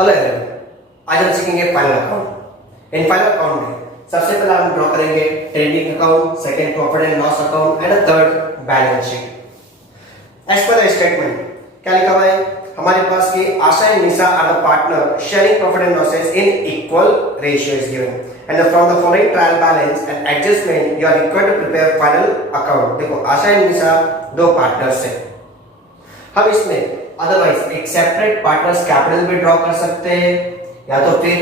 अलग अलग। आज हम सीखेंगे फाइनल अकाउंट। इन फाइनल अकाउंट में सबसे पहले हम ड्रॉ करेंगे trading account, second profit and loss account and third balance sheet. As per the statement क्या लिखा हुआ है हमारे पास कि Asha and Nisha are the partner sharing profit and losses in equal ratio is given and from the following trial balance and adjustment you are required to prepare final account। देखो आशा and निशा दो partners हैं। हम इसमें अदरवाइज एक separate partners capital भी draw कर सकते हैं या तो फिर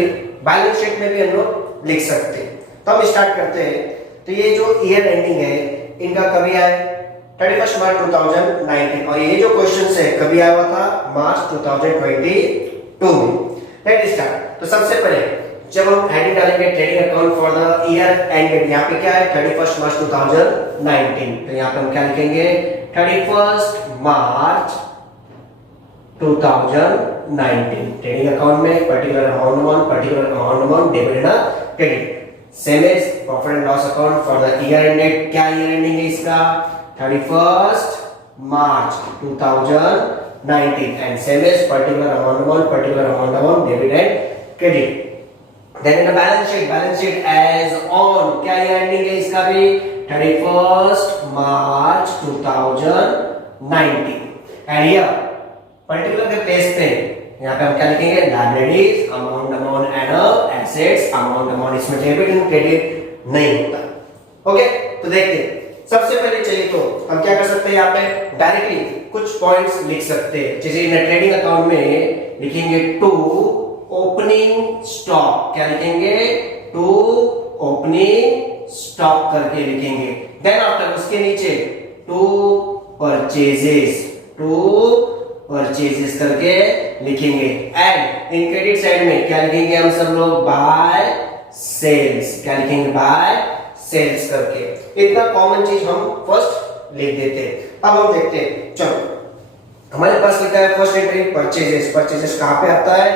बैलेंस शीट में भी हम लोग लिख सकते हैं। तो हम स्टार्ट करते हैं। तो ये जो ईयर एंडिंग है इनका कभी आया 31 मार्च 2019 और ये जो क्वेश्चन है कभी आया हुआ था मार्च 2022 में। Let's start. तो सबसे पहले जब हम हेडिंग डालेंगे trading account for the year ended, यहाँ पे क्या है 31 मार्च 2019, तो यहाँ पे हम क्या लिखेंगे 31 मार्च 2019। ट्रेडिंग अकाउंट में पर्टिकुलर अमाउंट डेबिट है ना credit. Same as profit and loss account for the year ended, क्या ईयर एंडिंग है इसका 31 March 2019 and same as particular amount debit and credit. Then in the balance sheet as on, क्या ये ending है इसका भी 31 मार्च 2019 एंड ये particular के पेज पे यहाँ पे हम क्या लिखेंगे liabilities amount and assets amount इसमें डेबिट एंड क्रेडिट नहीं होता। ओके, तो देखते हैं। सबसे पहले चाहिए तो हम क्या कर सकते हैं यहाँ पे डायरेक्टली कुछ पॉइंट्स लिख सकते हैं। जैसे इन ट्रेडिंग अकाउंट में लिखेंगे टू ओपनिंग स्टॉक, क्या लिखेंगे टू ओपनिंग स्टॉक करके लिखेंगे। देन आफ्टर उसके नीचे टू परचेजेस करके लिखेंगे एंड इन क्रेडिट साइड में क्या लिखेंगे हम सब लोग बाय सेल्स, क्या लिखेंगे बाय सेल्स करके। इतना कॉमन चीज हम फर्स्ट लिख देते हैं। अब हम देखते हैं, चलो हमारे पास लिखा है फर्स्ट एंट्री परचेजेस कहां पे आता है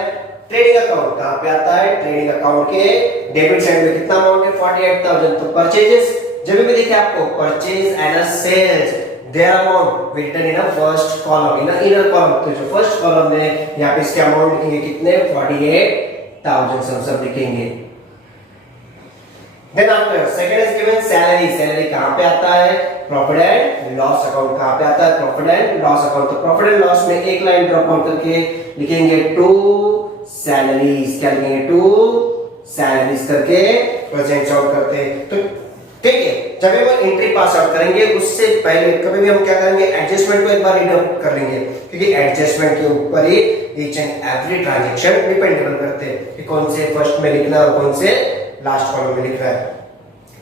ट्रेडिंग अकाउंट, कहां पे आता है ट्रेडिंग अकाउंट के डेबिट साइड में कितना अमाउंट है 48,000। तो परचेजेस जब भी दिखे आपको purchase and sales their amount written in first column in inner column. तो जो फर्स्ट कॉलम में यहां पे इसके अमाउंट लिखेंगे कितने 48,000 सब लिखेंगे। Then after second is given salary कहां पे आता है प्रॉफिट एंड लॉस अकाउंट, कहां पे आता है प्रॉफिट एंड लॉस अकाउंट। तो प्रॉफिट एंड लॉस में एक लाइन ड्रॉप आउट करके लिखेंगे टू सैलरीज, क्या लिखेंगे टू सैलरीज करके प्रेजेंट आउट करते हैं। तो ठीक है, जब हम एंट्री पास आउट करेंगे उससे पहले कभी भी हम क्या करेंगे एडजस्टमेंट को एक बार रीड आउट कर लेंगे, क्योंकि एडजस्टमेंट के ऊपर ही each and every transaction dependable करते हैं कि कौन से फर्स्ट में लिखना है और कौन से लास्ट कॉलम में लिखना है।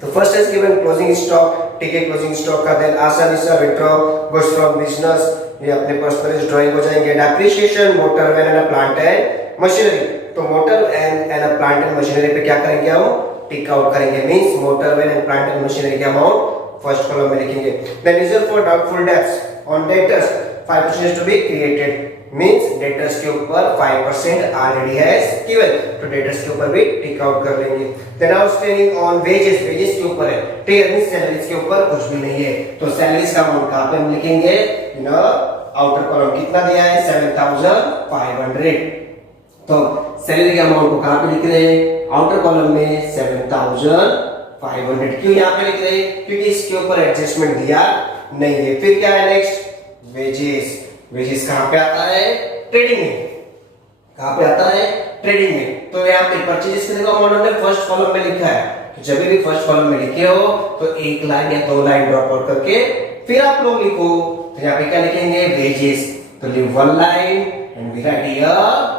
तो first is given closing stock, ठीक है क्लोजिंग स्टॉक का। Then Asha Nisha withdraw goods from business, ये अपने पर्सनल ड्राइंग हो जाएंगे। Depreciation motor van and plant and machinery, तो motor and plant and machinery पे क्या करेंगे हम टिक आउट करेंगे, means motor van and plant and machinery के अमाउंट फर्स्ट कॉलम में लिखेंगे। Then reserve for doubtful debts on debtors 5% to be created, means debtors के ऊपर 5% ऑलरेडी हैज गिवन, तो डेटर्स के ऊपर भी टिक आउट कर लेंगे। देन आउटस्टैंडिंग ऑन वेजेस के ऊपर है, ठीक है, मींस सैलरीज के ऊपर कुछ भी नहीं है, तो सैलरीज का अमाउंट कहां पे हम लिखेंगे इन आउटर कॉलम कितना दिया है 7,500। तो सैलरी के अमाउंट को कहां पे लिख रहे हैं आउटर कॉलम में 7,500। क्यों यहां पे लिख रहे हैं क्योंकि इसके ऊपर एडजस्टमेंट दिया नहीं है। फिर क्या है नेक्स्ट वेजेस कहां पे आता है ट्रेडिंग में, कहां पे आता है ट्रेडिंग में। तो यहां पे परचेजेस के देखो अमाउंट हमने फर्स्ट कॉलम में लिखा है, तो जब भी फर्स्ट कॉलम में लिखे हो तो एक लाइन या दो लाइन ड्रॉप आउट करके फिर आप लोग लिखो। तो यहां पे क्या लिखेंगे वेजेस, तो leave one line and we write here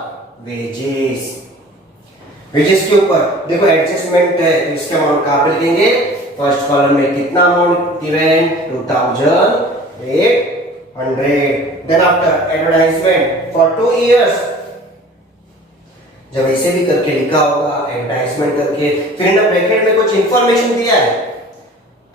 wages के ऊपर देखो एडजस्टमेंट है, तो इसके अमाउंट कहां पे लिखेंगे फर्स्ट कॉलम में कितना amount given 2,800। Then after advertisement for 2 years, जब ऐसे भी करके लिखा होगा एडवर्टाइजमेंट करके फिर इन ब्रैकेट में कुछ इंफॉर्मेशन दिया है,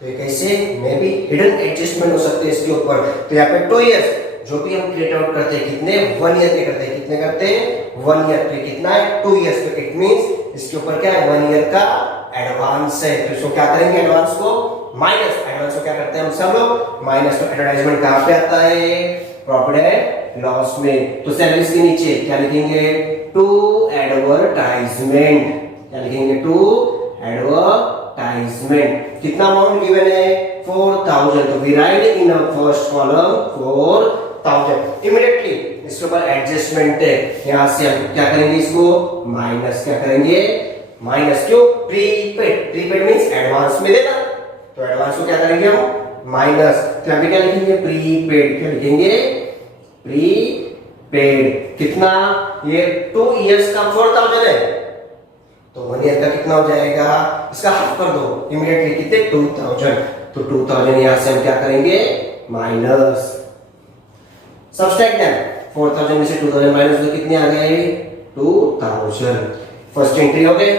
तो ये कैसे मे बी हिडन एडजस्टमेंट हो सकते हैं इसके ऊपर। तो यहाँ पे 2 इयर्स जो भी हम क्रिएट आउट करते हैं कितने 1 ईयर के करते हैं, कितने करते हैं 1 ईयर पे, कितना है 2 इयर्स पे। इट मींस इसके ऊपर क्या है 1 ईयर का एडवांस है, तो इसको क्या करेंगे एडवांस को माइनस, एडवांस को क्या करते हैं हम सब लोग माइनस। तो एडवर्टाइजमेंट कहां पे आता है प्रॉफिट एंड लॉस में, तो सैलरीज के नीचे क्या लिखेंगे, टू एडवर्टाइजमेंट, क्या लिखेंगे, टू एडवर्टाइजमेंट। कितना अमाउंट गिवन है, 4000, तो we write in first column 4000। Immediately इसके ऊपर एडजस्टमेंट है, यहां से हम क्या करेंगे, इसको माइनस, क्या करेंगे, माइनस। क्यों, प्रीपेड, प्रीपेड मींस एडवांस में देना, तो एडवांस को क्या करेंगे हम, माइनस। तो यहां पे क्या लिखेंगे, प्रीपेड, क्या लिखेंगे, प्रीपेड। कितना, ये 2 इयर्स का 4000 है, तो 1 ईयर का कितना हो जाएगा, इसका हाफ कर दो इमीडिएटली, कितने, 2000, तो 2000 यहां से हम क्या करेंगे, माइनस। सब्सट्रैक्ट देम, 4000 में से 2000 माइनस दो, कितने आ गए, 2000। फर्स्ट एंट्री हो गए।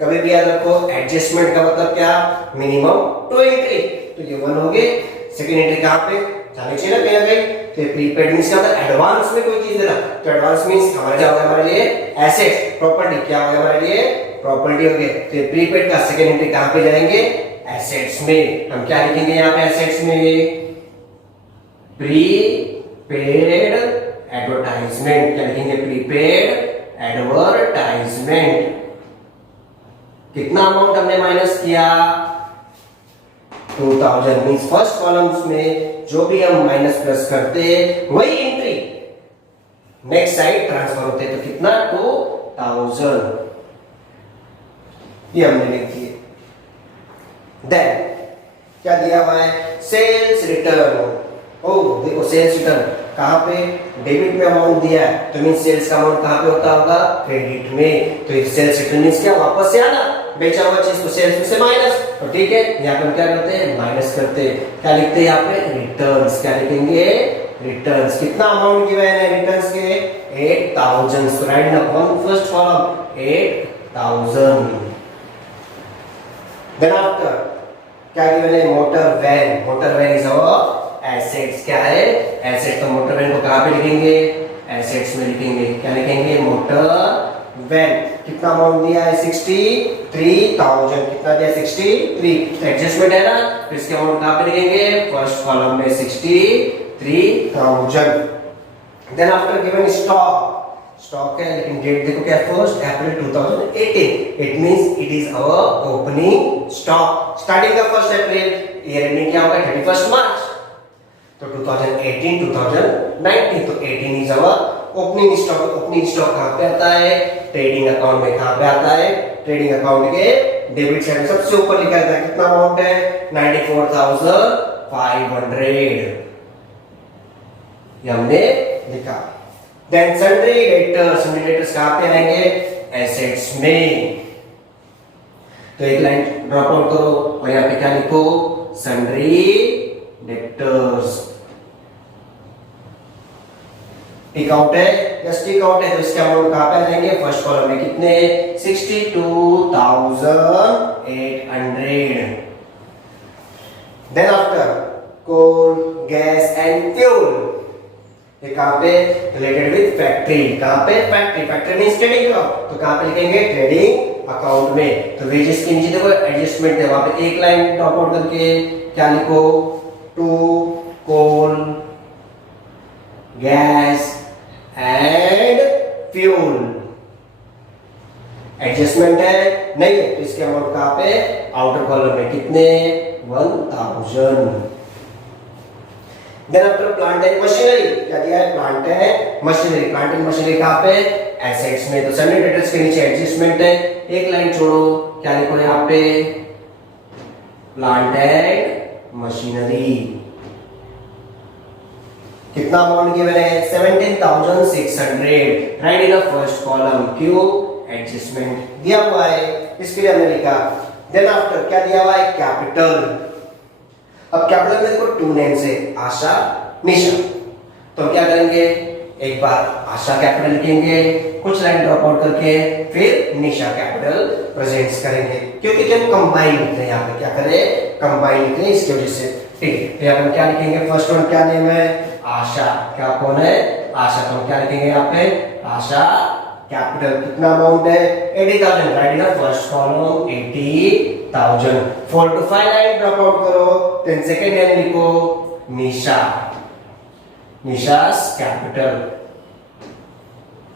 कभी भी याद रखो एडजस्टमेंट का मतलब क्या, मिनिमम 2 एंट्री, तो ये 1 हो गए। सेकंड एंट्री कहां पे जाने चाहिए ना, कहीं गई, तो प्रीपेड मींस क्या होता है, एडवांस में कोई चीज देना, तो एडवांस मींस हमारे क्या होगा, हमारे लिए एसेट, प्रॉपर्टी, क्या होगा हमारे लिए, प्रॉपर्टी हो गए। तो प्रीपेड का सेकंड एंट्री कहां पे जाएंगे, एसेट्स में। हम क्या लिखेंगे यहाँ पे एसेट्स में, प्रीपेड एडवर्टाइजमेंट, क्या लिखेंगे, प्रीपेड एडवर्टाइजमेंट। कितना अमाउंट हमने माइनस किया, 2000 मींस फर्स्ट कॉलम्स में जो भी हम माइनस प्लस करते हैं वही एंट्री नेक्स्ट साइड ट्रांसफर होते हैं, तो कितना, 2000, ये हमने लिख दिए। देन क्या दिया हुआ है, सेल्स रिटर्न। ओ देखो सेल्स रिटर्न कहां पे, डेबिट में अमाउंट दिया है, तो मीन सेल्स का अमाउंट कहां पे होता होगा, क्रेडिट में। तो सेल्स रिटर्न मींस क्या, वापस से आना, बेचा हुआ चीज को सेल्स में से माइनस, तो ठीक है, यहाँ पे हम क्या करते हैं, माइनस करते हैं। क्या लिखते हैं यहाँ पे, रिटर्न्स, क्या लिखेंगे, रिटर्न्स। कितना अमाउंट गिवन है रिटर्न्स के, 8000, so write in first column 8000। Then after क्या गिवन है, motor van, motor van is our assets. क्या है, एसेट, तो मोटर वैन को कहां पे लिखेंगे, एसेट्स में लिखेंगे, क्या लिखेंगे, मोटर वैन। कितना अमाउंट दिया है, 63000, कितना दिया, 63, तो एडजस्टमेंट है ना, तो इसके अमाउंट कहां पे लिखेंगे, फर्स्ट कॉलम में 63000। Then after given stock, stock है लेकिन डेट देखो क्या, 1 April 2018, it means it is our opening stock. Starting का 1 अप्रैल, ईयर एंडिंग क्या होगा, 31 मार्च, तो 2018 2019, तो 18 is our opening stock. Opening stock कहां पे आता है, ट्रेडिंग अकाउंट में। कहां पे आता है, ट्रेडिंग अकाउंट के डेबिट साइड में सबसे ऊपर लिखा है। कितना अमाउंट है, 94,500, ये हमने लिखा। Then sundry debtors, sundry debtors कहां पे आएंगे, एसेट्स में। तो एक लाइन ड्रॉप आउट करो और यहां पे क्या लिखो, सन्ड्री डेटर्स। टिक आउट है, यस टिक आउट है, तो इसके अमाउंट कहां पे आ जाएंगे, फर्स्ट कॉलम में। कितने, 62,800। Then after coal, gas and fuel, ये कहां पे, रिलेटेड विद फैक्ट्री। कहां पे, factory, factory means trading account, तो कहां पे लिखेंगे, ट्रेडिंग अकाउंट में। तो वेजेस के नीचे देखो एडजस्टमेंट है, वहां पे एक लाइन ड्रॉप आउट करके क्या लिखो, to coal, gas and fuel. Adjustment है नहीं है, तो इसके अमाउंट कहां पे, आउटर कॉलम में। कितने, 1000। Then after plant and machinery, क्या दिया है, plant and machinery. Plant and machinery कहां पे, एसेट्स में। तो सन्ड्री डेटर्स के नीचे एडजस्टमेंट है, एक लाइन छोड़ो, क्या लिखो यहां पे, प्लांट एंड मशीनरी। कितना अमाउंट गिवन है, 17,600, right in the first column. क्यों, एडजस्टमेंट दिया हुआ है, इसके लिए हमने लिखा। देन आफ्टर क्या दिया हुआ है, कैपिटल। अब कैपिटल में देखो 2 नेम्स है, आशा, निशा। तो हम क्या करेंगे, एक बार आशा कैपिटल लिखेंगे, कुछ लाइन ड्रॉप आउट करके, फिर निशा कैपिटल प्रेजेंट्स करेंगे, क्योंकि जब कंबाइन लिखते हैं, यहाँ पे क्या करें, कंबाइन लिखते हैं, इसकी वजह से। ठीक है, तो यहाँ पे क्या लिखेंगे, फर्स्ट वन क्या नेम है, आशा। क्या कौन है, आशा। तो हम क्या लिखेंगे यहाँ पे, आशा कैपिटल। कितना अमाउंट है, 80,000, right in the first column 80,000। 4 to 5 line drop out करो, देन सेकंड नेम लिखो, निशा। निशास कैपिटल।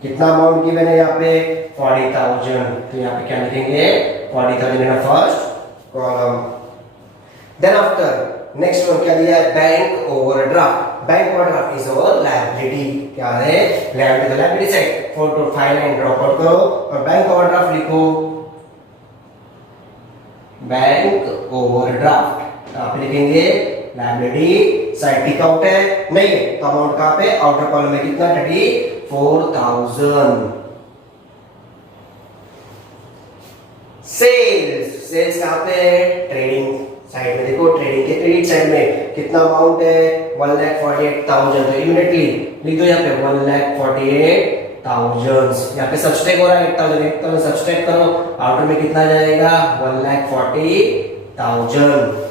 कितना अमाउंट गिवन है यहाँ पे 40,000, तो यहाँ पे क्या लिखेंगे 40,000 in first column. Then after next one क्या दिया है bank overdraft. Bank overdraft is our liability, क्या है liability, liability side 4 to 5 line drop out करो और बैंक ओवरड्राफ्ट लिखो। बैंक ओवरड्राफ्ट आप लिखेंगे लायबिलिटी साइड टिक आउट है नहीं है तो अमाउंट कहां पे आउटर कॉलम में कितना 34,000। सेल्स, सेल्स कहां पे ट्रेडिंग साइड में, देखो ट्रेडिंग के क्रेडिट साइड में कितना अमाउंट है 1,48,000, तो इमीडिएटली लिख दो यहाँ पे 1,48,000। यहाँ पे सब्सट्रैक्ट हो रहा है 8,000 सब्सट्रैक्ट करो, आउटर में कितना जाएगा 1,40,000।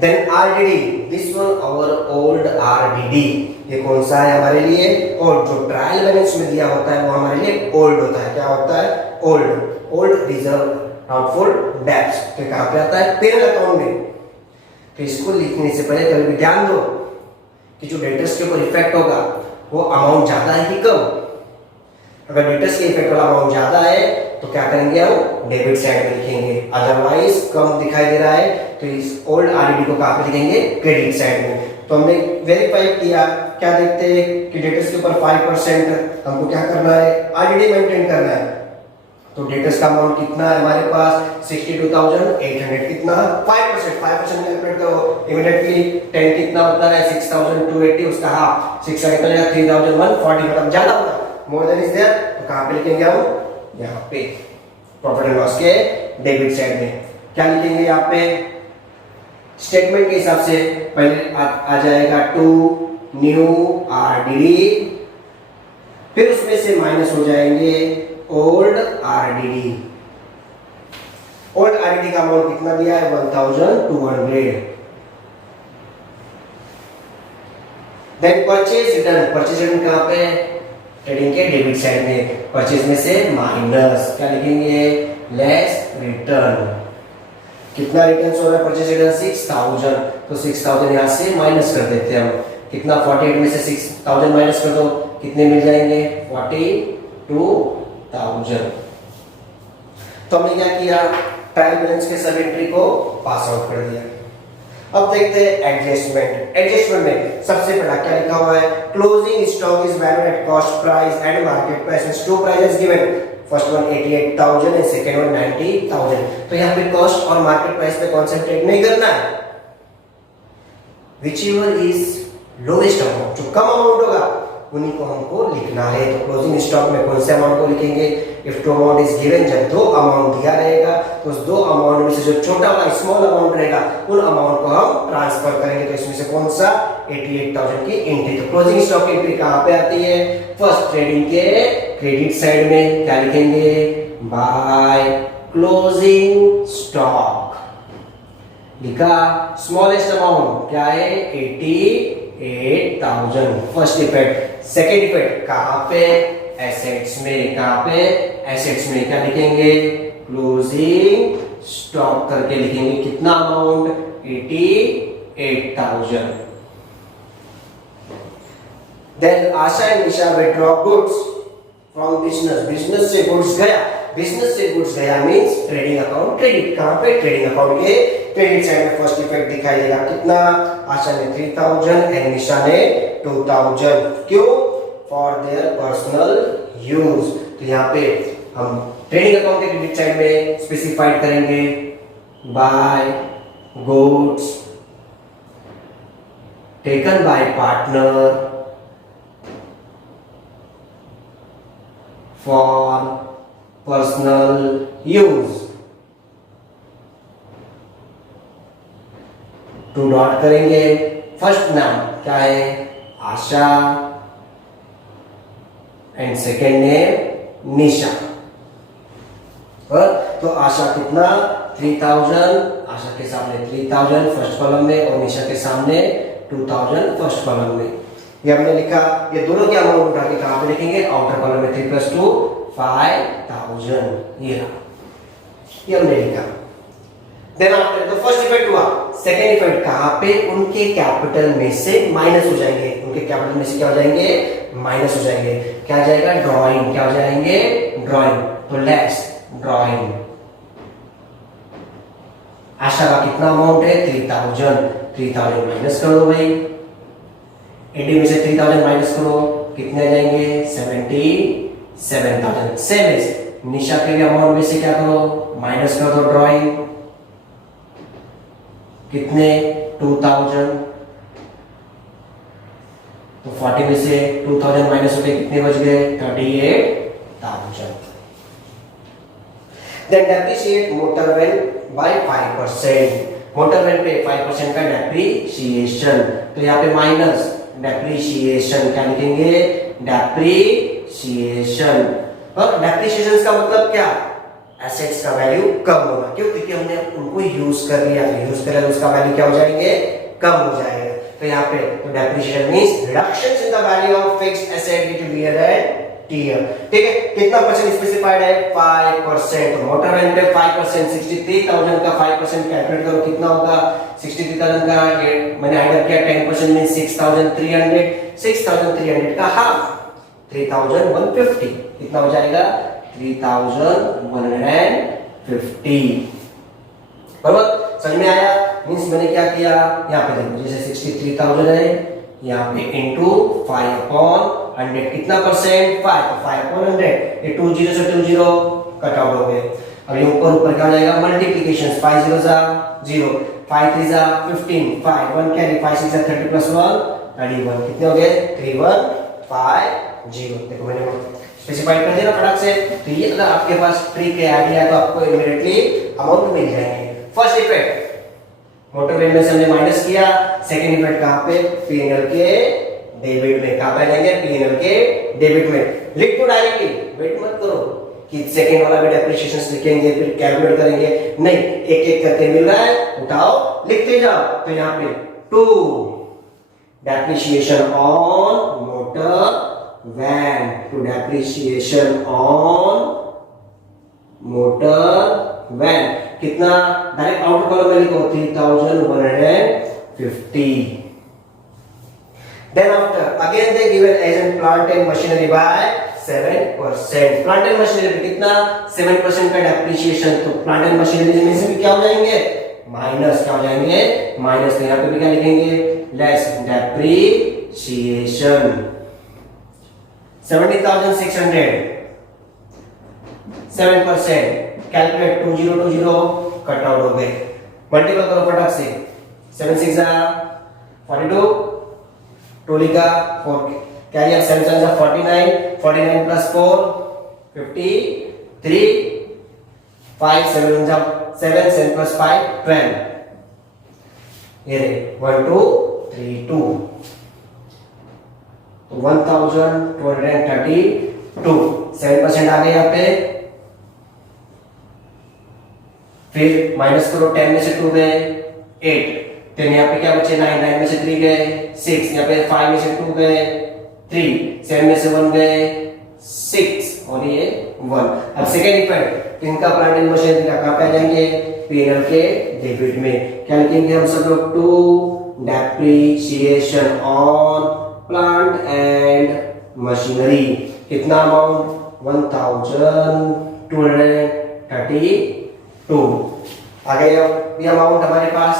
Then RDD, this one our old RDD, ये कौन सा है हमारे लिए ओल्ड, जो ट्रायल बैलेंस में दिया होता है वो हमारे लिए ओल्ड होता है। क्या होता है old, old reserve doubtful debts, तो कहां पे आता है पेरेंट अकाउंट में। तो इसको लिखने से पहले कभी भी ध्यान दो कि जो डेटर्स के ऊपर इफेक्ट होगा वो अमाउंट ज्यादा है कि कम। अगर डेटर्स के इफेक्ट वाला अमाउंट ज्यादा है तो क्या करेंगे हम डेबिट साइड में लिखेंगे, अदरवाइज कम दिखाई दे रहा है तो इस ओल्ड आरडीडी को कहां पे लिखेंगे क्रेडिट साइड में। तो हमने वेरीफाई किया, क्या देखते हैं कि डेटर्स के ऊपर 5% हमको क्या करना है आरडीडी मेंटेन करना है। तो डेटर्स का अमाउंट कितना है हमारे पास 62,800, कितना 5% कैलकुलेट करो इमीडिएटली 10 कितना होता है 6,280, उसका हाफ 6 का निकलेगा 3,140, मतलब ज्यादा होगा मोर देन इज देयर, तो कहां पे लिखेंगे हम यहाँ पे प्रॉफिट एंड लॉस के डेबिट साइड में। क्या लिखेंगे यहाँ पे स्टेटमेंट के हिसाब से पहले आ जाएगा टू न्यू आरडीडी, फिर उसमें से माइनस हो जाएंगे ओल्ड आरडीडी। ओल्ड आरडीडी का अमाउंट कितना दिया है 1,200। Then purchase return, purchase return कहां पे ट्रेडिंग के डेबिट साइड में, परचेज में से माइनस क्या लिखेंगे लेस रिटर्न। कितना रिटर्न हो रहा है परचेज रिटर्न 6,000, तो 6,000 यहां से माइनस कर देते हैं हम, कितना 48 में से 6,000 माइनस कर दो कितने मिल जाएंगे 42,000। तो हमने क्या किया ट्रायल बैलेंस के सब एंट्री को पास आउट कर दिया। अब देखते हैं एडजस्टमेंट। एडजस्टमेंट में सबसे पहला क्या लिखा हुआ है closing stock is valued at cost price and market price, two prices given, first one 88,000 and second one 90,000। तो यहां पे कॉस्ट और मार्केट प्राइस पे कंसंट्रेट नहीं करना है, व्हिचएवर इज लोएस्ट अमाउंट, जो कम अमाउंट होगा उन्हीं को हमको लिखना है। तो क्लोजिंग स्टॉक में कौन से अमाउंट को लिखेंगे if two amount is given, जब दो अमाउंट दिया रहेगा तो उस दो अमाउंट में से जो छोटा वाला स्मॉल अमाउंट रहेगा उन अमाउंट को हम ट्रांसफर करेंगे। तो इसमें से कौन सा 88,000 की एंट्री, तो क्लोजिंग स्टॉक एंट्री कहां पे आती है फर्स्ट ट्रेडिंग के क्रेडिट साइड में, क्या लिखेंगे बाय क्लोजिंग स्टॉक, लिखा स्मॉलेस्ट अमाउंट क्या है 88,000 फर्स्ट इफेक्ट। सेकेंड इफेक्ट कहां पे एसेट्स में, कहां पे एसेट्स में, क्या लिखेंगे क्लोजिंग स्टॉक करके लिखेंगे कितना amount 88,000। Then Asha and Nisha withdraw goods from business, business से गुड्स गया, बिजनेस से गुड्स गया मींस ट्रेडिंग अकाउंट क्रेडिट, कहां पे ट्रेडिंग अकाउंट के क्रेडिट साइड में फर्स्ट इफेक्ट दिखाई देगा कितना आशा ने 3,000 एंड निशा ने 2,000, क्यों फॉर देयर पर्सनल यूज। तो यहाँ पे हम ट्रेडिंग अकाउंट के क्रेडिट साइड में स्पेसिफाइड करेंगे by goods taken by partner for personal use, to dot करेंगे, फर्स्ट नाम क्या है Asha and second name Nisha. तो आशा कितना 3,000, आशा के सामने 3,000 फर्स्ट कॉलम में और निशा के सामने 2,000 फर्स्ट कॉलम में। ये हमने लिखा, ये दोनों के अमाउंट उठा के कहां पे लिखेंगे आउटर कॉलम में 3 + 2 5,000, ये हमने लिखा। देन आफ्टर तो फर्स्ट इफेक्ट हुआ सेकेंड इफेक्ट कहां पे, उनके कैपिटल में से माइनस हो जाएंगे, उनके कैपिटल में से क्या हो जाएंगे, माइनस हो जाएंगे। क्या आ जाएगा, ड्राइंग, क्या हो जाएंगे, ड्राइंग। तो लेट्स ड्राइंग, आशा का कितना अमाउंट है, 3000, 3000 माइनस कर दो भाई, 80 में से 3000 माइनस करो, कितने आ जाएंगे, 77,000। सेम इज निशा के भी अमाउंट में से क्या करो, माइनस कर दो ड्राइंग, कितने, 2000। तो 40 में से 2000 माइनस होते कितने बच गए, 38,000। Then depreciate motor van by 5%. Motor van पे 5% का डेप्रीशिएशन, तो यहाँ पे माइनस डेप्रीशिएशन, क्या लिखेंगे, डेप्रीशिएशन। और डेप्रीशिएशन का मतलब क्या, एसेट्स का वैल्यू कम होना, क्यों, क्योंकि हमने उनको यूज कर लिया, यूज कर लिया तो उसका वैल्यू क्या हो जाएंगे, कम हो जाएगा। तो यहाँ पे तो depreciation means reductions in the value of fixed asset due to wear and tear. ठीक है, कितना परसेंट स्पेसिफाइड है, 5%। तो मोटर वैन पे 5%, 63,000 का 5% कैलकुलेट करो, कितना होगा, 63,000 का मैंने ऐड किया 10% में 6,300, 6,300 का हाफ 3,150, कितना हो जाएगा, 3,150। बराबर, समझ में आया। मींस मैंने क्या किया, यहाँ पे देखो, जैसे 63,000 है, यहाँ पे इनटू 5/100, कितना परसेंट, 5, तो 5/100, ये 20 से 20 कट आउट हो गए। अब ये ऊपर ऊपर क्या हो जाएगा, मल्टीप्लिकेशन, 5 0 जा 0, 5 3 जा 15, 5 1 कैरी, 5 6 जा 30 + 1 31, कितने हो गए, 3150। देखो मैंने स्पेसिफाइड कर दिया ना फटाक से। तो ये अगर आपके पास ट्रिक है, आइडिया, तो आपको इमीडिएटली अमाउंट मिल जाएंगे। फर्स्ट इफेक्ट मोटर वैन में से हमने माइनस किया, सेकंड इफेक्ट कहां पे, पीएनएल के डेबिट में, कहां पे जाएंगे, पीएनएल के डेबिट में। लिख दो डायरेक्टली, वेट मत करो कि सेकंड वाला में डेप्रिसिएशन लिखेंगे फिर कैलकुलेट करेंगे, नहीं, एक एक करके मिल रहा है, उठाओ लिखते जाओ। तो यहाँ पे 2 depreciation on motor van, to depreciation on motor van, कितना, डायरेक्ट आउट कॉलम में लिखो 3,150। Then after again they given as in plant and machinery by 7%. Plant and machinery कितना, 7% का डेप्रिसिएशन। तो प्लांट एंड मशीनरी में से भी क्या हो जाएंगे, माइनस, क्या हो जाएंगे, माइनस। तो यहाँ पे भी क्या लिखेंगे, less depreciation. 70,600, 7%, calculate 2020 cut out हो गए, मल्टीपल करो फटाक से, 7 6 जा 42, टोली का 4 कैरी, 7 7 जा 49, 49 + 4 53, 5 7 जा 7, 7 + 5 12, ये 1232, तो 1232, 7% आ गए यहाँ पे। फिर माइनस करो, 10 में से 2 गए 8, then यहाँ पे क्या बचे, 9, 9 में से 3 गए 6, यहाँ पे 5 में से 2 गए 3, 7 में से 1 गए 6, और ये 1। अब सेकेंड इफेक्ट, इनका प्लांट एंड मशीनरी का कहां पे आ जाएंगे, पीएनएल के डेबिट में। क्या लिखेंगे हम सब लोग, 2 depreciation on plant and machinery, कितना अमाउंट, 1,232। आ गए ये अमाउंट हमारे पास।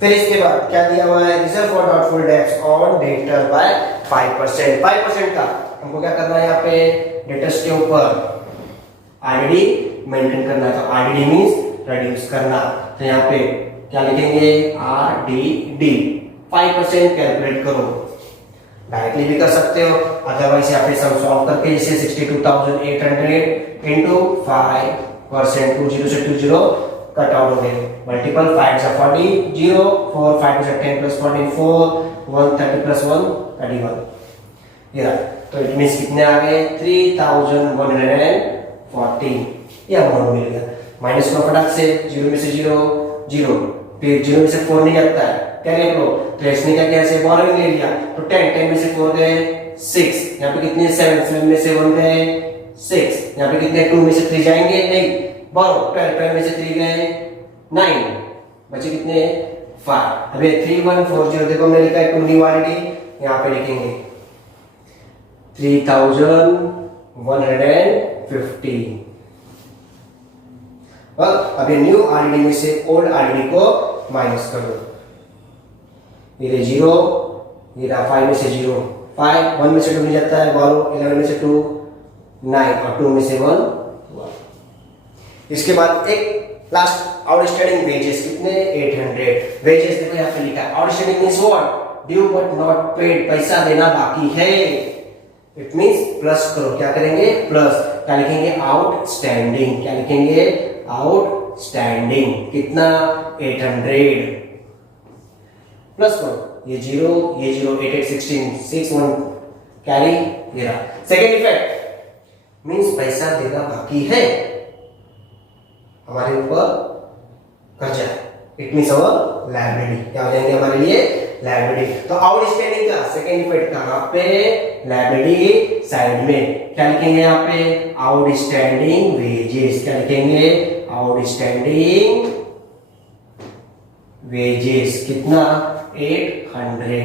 फिर इसके बाद क्या दिया हुआ है, reserve for doubtful debts on debtor by 5%। 5% का हमको क्या करना है, यहाँ पे डेटर्स के ऊपर आरडीडी मेंटेन करना है। तो आरडीडी मींस रिड्यूस करना। तो यहाँ पे क्या लिखेंगे, आरडीडी 5% कैलकुलेट करो, डायरेक्टली भी कर सकते हो, अदरवाइज यहाँ पे सम सॉल्व करके जैसे 62,800 इनटू 5%, 20 से 20 कट आउट हो गए, मल्टीपल 5 से 40, 0 4 5 से 10 + 14 4 130 + 1 31, ये रहा। तो इट मींस कितने आ गए, 3,140, ये अमाउंट मिल गया। माइनस को फटाक से, 0 में से 0 0, फिर 0 में से 4 नहीं लगता है, क्या ले लो, तो इसने क्या किया, ऐसे बोरोइंग ले लिया, तो 10 10 में से 4 गए 6, यहाँ पे कितने 7 7 में से 1 गए 6, यहाँ पे कितने 2 में से 3 जाएंगे नहीं, बोरो 12 12 में से 3 गए 9 बचे कितने 5। अब ये 3140 देखो हमने लिखा है टू न्यू आरडी, यहाँ पे लिखेंगे 3150। और अब ये न्यू आरडी में से ओल्ड आरडी को माइनस कर दो, ये 0, ये 5 में से 0, 5 1 में से 2 मिल जाता है, 11 में से 2 9 और 2 में से 1 1। इसके बाद एक लास्ट आउटस्टैंडिंग वेजेस कितने 800। वेजेस देखो यहाँ पे लिखा है outstanding means what, due but not paid, पैसा देना बाकी है। इट मींस प्लस करो, क्या करेंगे प्लस, क्या लिखेंगे आउटस्टैंडिंग, क्या लिखेंगे आउटस्टैंडिंग कितना 800 प्लस करो, ये 0 ये 0 8 8 16 6 1 कैरी, ये रहा सेकंड इफेक्ट मींस पैसा देना बाकी है हमारे ऊपर कर्जा, इट मींस अवर लायबिलिटी, क्या हो जाएंगे हमारे लिए लायबिलिटी। तो आउटस्टैंडिंग का सेकंड इफेक्ट कहां पे लायबिलिटी साइड में, क्या लिखेंगे यहाँ पे आउटस्टैंडिंग वेजेस, क्या लिखेंगे आउटस्टैंडिंग वेजेस कितना 800।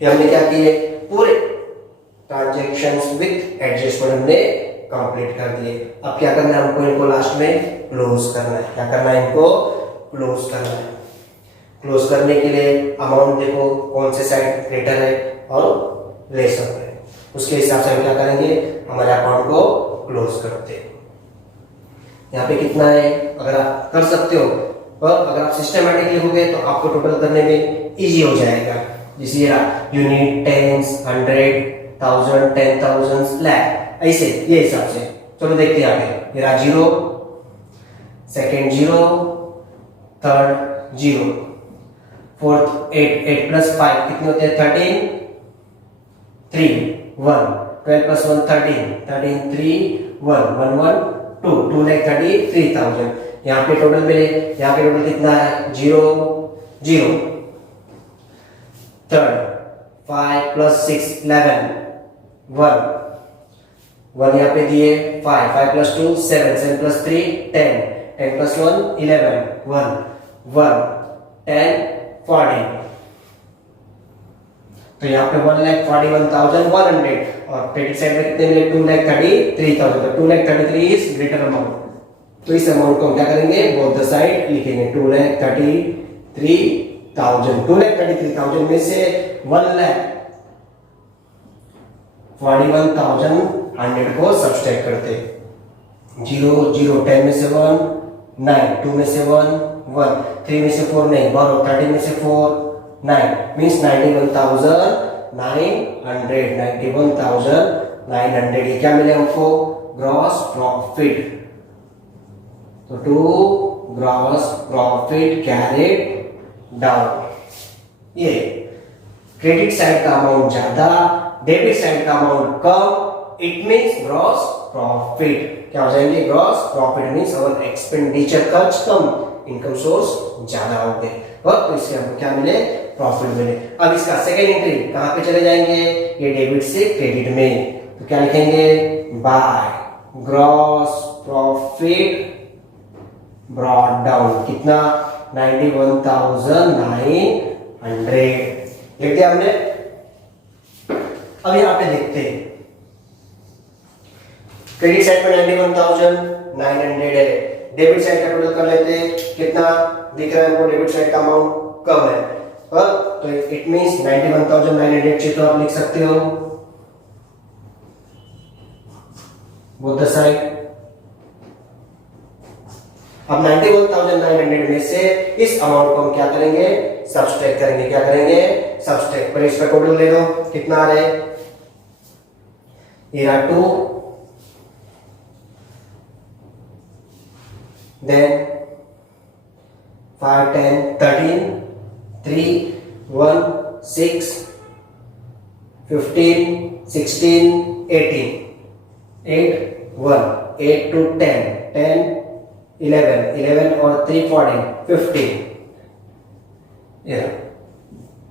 हमने क्या किए पूरे ट्रांजैक्शंस विद एडजस्टमेंट हमने कंप्लीट कर दिए। अब क्या करना है हमको, इनको लास्ट में क्लोज करना है, क्या करना है इनको क्लोज करना है। क्लोज करने के लिए अमाउंट देखो कौन से साइड ग्रेटर है और लेसर है, उसके हिसाब से हम क्या करेंगे हमारे अकाउंट को क्लोज करते हैं। यहाँ पे कितना है अगर आप कर सकते हो, और अगर आप सिस्टमैटिकली हो गए तो आपको टोटल करने में इजी हो जाएगा। जैसे यूनिट, टेंस, 100, 1000, 10,000, लाख, ऐसे ये हिसाब से। चलो देखते हैं आगे, ये रहा 0, सेकेंड 0, थर्ड 0, फोर्थ 8 8 प्लस 5 कितने होते हैं 13 3 1, 12 प्लस 1 13 13 3 1 1 1 2 2,33,000। यहाँ पे टोटल मिले, यहाँ पे टोटल कितना है 0 0, थर्ड 5 प्लस 6 11 1 1 यहाँ पे दिए 5 5 प्लस 2 7 7 प्लस 3 10 10 प्लस 1 11 1 1 10 40। तो यहाँ पे 1,41,100 और क्रेडिट साइड में कितने मिले 2,33,000। तो 2,33 इज ग्रेटर अमाउंट, तो इस अमाउंट को हम क्या करेंगे बोथ द साइड लिखेंगे 2,33,000। 2,33,000 में से 1,41,100 को सब्सट्रैक्ट करते, 0 0 10 में से 1 9 2 में से 1 1 3 में से 4 नहीं 12 13 में से 4 9 मींस 91,900 ये क्या मिले हमको ग्रॉस प्रॉफिट। तो to gross profit carried down, ये क्रेडिट साइड का अमाउंट ज्यादा, डेबिट साइड का अमाउंट कम, इट मींस ग्रॉस प्रॉफिट। क्या हो जाएंगे gross profit means our expenditure खर्च कम, इनकम सोर्स ज्यादा हो गए, और तो इससे हमको क्या मिले प्रॉफिट मिले। अब इसका सेकेंड एंट्री कहां पे चले जाएंगे, ये डेबिट से क्रेडिट में, तो क्या लिखेंगे by gross profit brought down कितना 91,900 लिख दिया हमने। अब यहां पे देखते हैं क्रेडिट साइड में 91,900 है, डेबिट साइड का टोटल कर लेते हैं कितना दिख रहा है हमको, डेबिट साइड का अमाउंट कम है, तो इट मींस 91,900 चाहिए, तो आप लिख सकते हो बोथ द साइड। अब 91,900 में से इस अमाउंट को हम क्या करेंगे सब्सट्रैक्ट करेंगे, क्या करेंगे सब्सट्रैक्ट, पर इसका टोटल ले लो कितना आ रहा है, ये रहा 2, then 5 10 13 3 1 6 15 16 18 8 1 8 to 10 10 11 11 और 3 14 15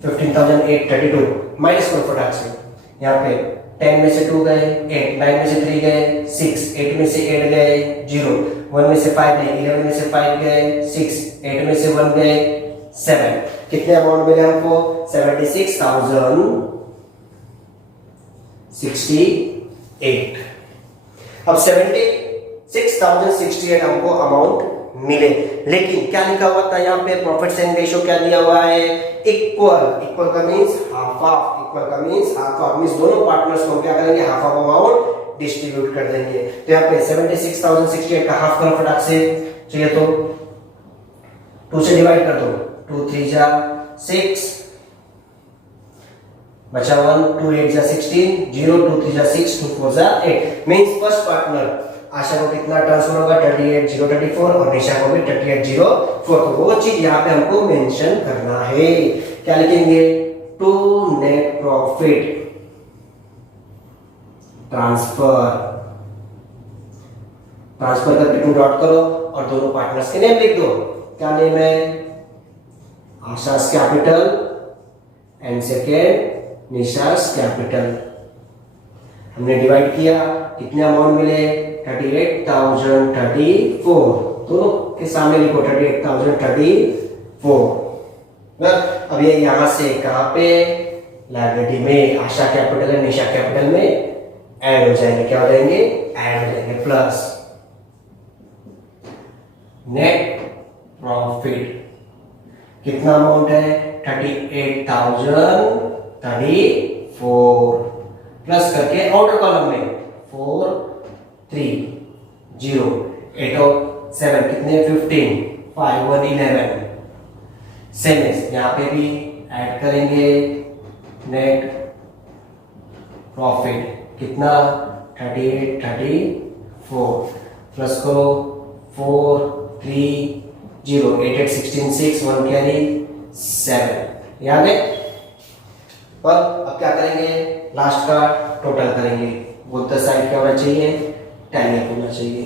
15,832 माइनस करो फटाक से, यहाँ पे 10 में से 2 गए 8, 9 में से 3 गए 6, 8 में से 8 गए 0, 1 में से 5 गए 11 में से 5 गए 6, 8 में से 1 गए 7। कितने अमाउंट मिले हमको? 76,068। अब 76,068 हमको अमाउंट मिले, लेकिन क्या लिखा हुआ था यहाँ पे? प्रॉफिट शेयरिंग रेशियो क्या दिया हुआ है? इक्वल। इक्वल का मींस हाफ ऑफ, इक्वल का मींस हाफ ऑफ, मींस दोनों पार्टनर्स को क्या करेंगे? हाफ ऑफ अमाउंट डिस्ट्रीब्यूट कर देंगे। तो यहाँ पे 76,068 का हाफ करो फटाक से। चलिए तो 2 से डिवाइड कर दो, 2 3 जा 6, बचा 1, 2 8 जा 16, 0 2 3 जा 6, 2 4 जा 8। मींस फर्स्ट पार्टनर आशा को कितना ट्रांसफर होगा? 38,034 और निशा को भी 38,004। तो वो चीज यहाँ पे हमको मेंशन करना है। क्या लिखेंगे? To net profit transfer, transfer करके 2 डॉट करो और दोनों पार्टनर्स के नेम लिख दो। क्या नेम है? Asha's capital and second Nisha's capital. हमने डिवाइड किया, कितने अमाउंट मिले? 38,034। दोनों के सामने लिखो 38,034। अब ये यहां से कहां पे? लायबिलिटी में आशा कैपिटल एंड निशा कैपिटल में ऐड हो जाएंगे। क्या हो जाएंगे? ऐड हो जाएंगे। प्लस नेट प्रॉफिट कितना अमाउंट है? 38,034 प्लस करके आउटर कॉलम में 4 3 0 8 और 7 कितने? 15 5 1 11। सेम यहां पे भी ऐड करेंगे नेट प्रॉफिट कितना? 38,034 प्लस करो 4 3 0 8 8 16 6 1 कैरी 7। याद है? और अब क्या करेंगे? लास्ट का टोटल करेंगे। बोथ द साइड क्या होना चाहिए? टैली होना चाहिए।